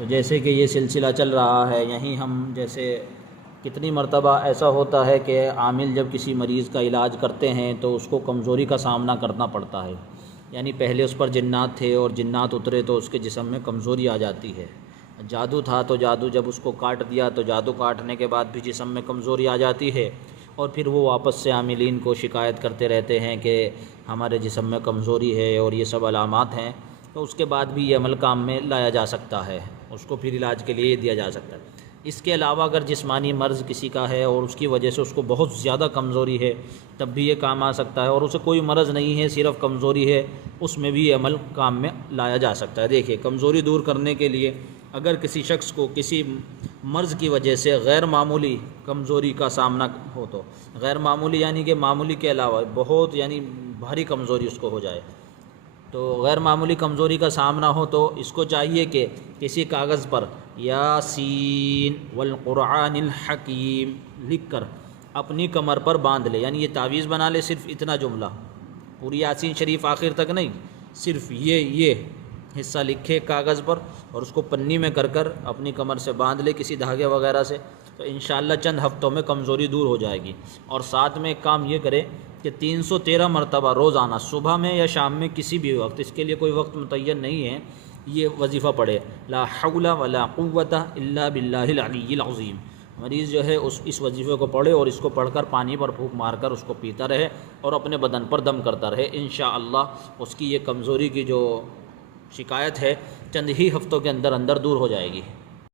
تو جیسے کہ یہ سلسلہ چل رہا ہے، یہیں ہم جیسے کتنی مرتبہ ایسا ہوتا ہے کہ عامل جب کسی مریض کا علاج کرتے ہیں تو اس کو کمزوری کا سامنا کرنا پڑتا ہے، یعنی پہلے اس پر جنات تھے اور جنات اترے تو اس کے جسم میں کمزوری آ جاتی ہے، جادو تھا تو جادو جب اس کو کاٹ دیا تو جادو کاٹنے کے بعد بھی جسم میں کمزوری آ جاتی ہے، اور پھر وہ واپس سے عاملین کو شکایت کرتے رہتے ہیں کہ ہمارے جسم میں کمزوری ہے اور یہ سب علامات ہیں، تو اس کے بعد بھی یہ عمل کام میں لایا جا سکتا ہے، اس کو پھر علاج کے لیے دیا جا سکتا ہے۔ اس کے علاوہ اگر جسمانی مرض کسی کا ہے اور اس کی وجہ سے اس کو بہت زیادہ کمزوری ہے تب بھی یہ کام آ سکتا ہے، اور اسے کوئی مرض نہیں ہے صرف کمزوری ہے، اس میں بھی یہ عمل کام میں لایا جا سکتا ہے۔ دیکھیے، کمزوری دور کرنے کے لیے اگر کسی شخص کو کسی مرض کی وجہ سے غیر معمولی کمزوری کا سامنا ہو، تو غیر معمولی یعنی کہ معمولی کے علاوہ بہت یعنی بھاری کمزوری اس کو ہو جائے، تو غیر معمولی کمزوری کا سامنا ہو تو اس کو چاہیے کہ کسی کاغذ پر یاسین والقرآن الحکیم لکھ کر اپنی کمر پر باندھ لے، یعنی یہ تعویذ بنا لے، صرف اتنا جملہ، پوری یاسین شریف آخر تک نہیں، صرف یہ حصہ لکھے کاغذ پر اور اس کو پنی میں کر کر اپنی کمر سے باندھ لے کسی دھاگے وغیرہ سے، تو انشاءاللہ چند ہفتوں میں کمزوری دور ہو جائے گی۔ اور ساتھ میں ایک کام یہ کرے کہ 313 مرتبہ روزانہ صبح میں یا شام میں کسی بھی وقت، اس کے لیے کوئی وقت متعین نہیں ہے، یہ وظیفہ پڑھے، لا حول ولا قوت الا باللہ العلی العظیم۔ مریض جو ہے اس وظیفے کو پڑھے اور اس کو پڑھ کر پانی پر پھونک مار کر اس کو پیتا رہے اور اپنے بدن پر دم کرتا رہے، انشاءاللہ اس کی یہ کمزوری کی جو شکایت ہے چند ہی ہفتوں کے اندر اندر دور ہو جائے گی۔